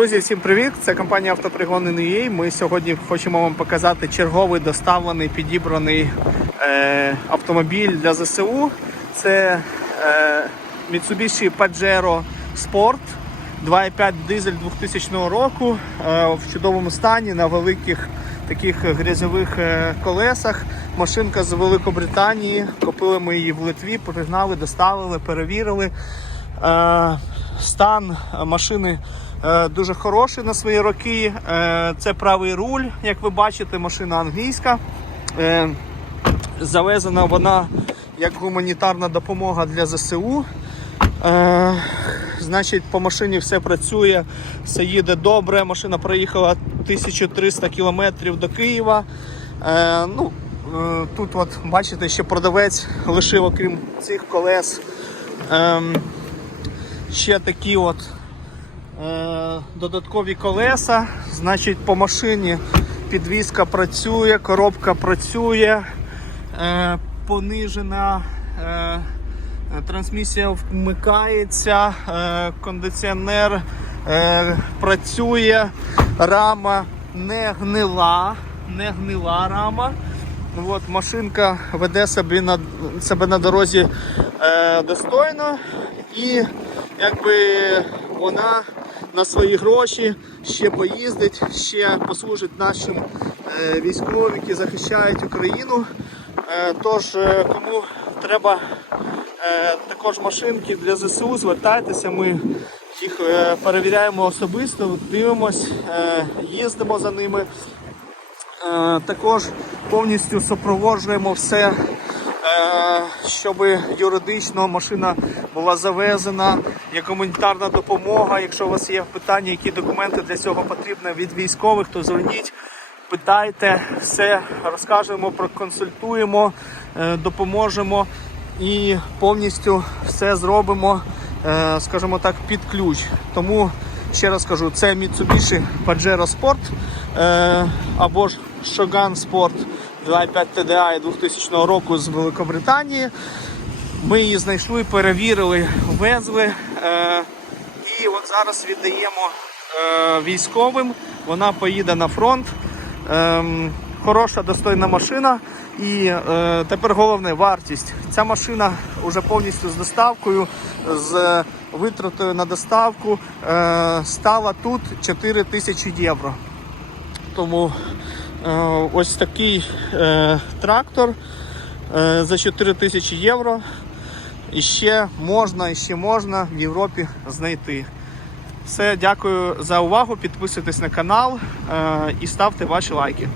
Друзі, всім привіт! Це компанія Автопригони.ua. Ми сьогодні хочемо вам показати черговий доставлений підібраний е, автомобіль для ЗСУ. Це е, Mitsubishi Pajero Sport 2.5 дизель 2000 року е, в чудовому стані на великих таких грязьових е, колесах. Машинка з Великобританії. Купили ми її в Литві, пригнали, доставили, перевірили. Е, Стан машини дуже хороший на свої роки. Е, Це правий руль, як ви бачите, машина англійська. Е, Завезена вона як гуманітарна допомога для ЗСУ. Е, Значить, по машині все працює, все їде добре. Машина проїхала 1300 кілометрів до Києва. Е, ну, е, тут, от, бачите, ще продавець лишив, окрім цих колес. Ем, ще такі от е, додаткові колеса. Значить, по машині підвізка працює, коробка працює, е, понижена. Е, Трансмісія вмикається, е, кондиціонер е, працює, рама не гнила, не гнила рама. От, машинка веде собі на, себе на дорозі е, достойно і якби вона на свої гроші ще поїздить, ще послужить нашим е, військовим, які захищають Україну. Е, тож, е, кому треба також машинки для ЗСУ, звертайтеся, ми їх перевіряємо особисто, дивимось, їздимо за ними. Також повністю супроводжуємо все, щоб юридично машина була завезена, як гуманітарна допомога. Якщо у вас є питання, які документи для цього потрібні від військових, то дзвоніть, питайте, все розкажемо, проконсультуємо, е, допоможемо і повністю все зробимо, е, скажімо так, під ключ. Тому ще раз кажу, це Mitsubishi Pajero Sport е, або ж Shogun Sport 2.5 TDI 2000 року з Великобританії. Ми її знайшли, перевірили, везли. Е, і от зараз віддаємо е, військовим. Вона поїде на фронт. Ем, хороша, достойна машина. І е, тепер головне вартість. Ця машина вже повністю з доставкою, з витратою на доставку е, стала тут 4 тисячі євро. Тому е, ось такий е, трактор е, за 4 тисячі євро. І ще можна, і ще можна в Європі знайти. Все, дякую за увагу. Підписуйтесь на канал е, і ставте ваші лайки.